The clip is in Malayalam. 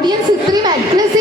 ഓഡിയൻസ് ഇത്രയും അഗ്രസീവ്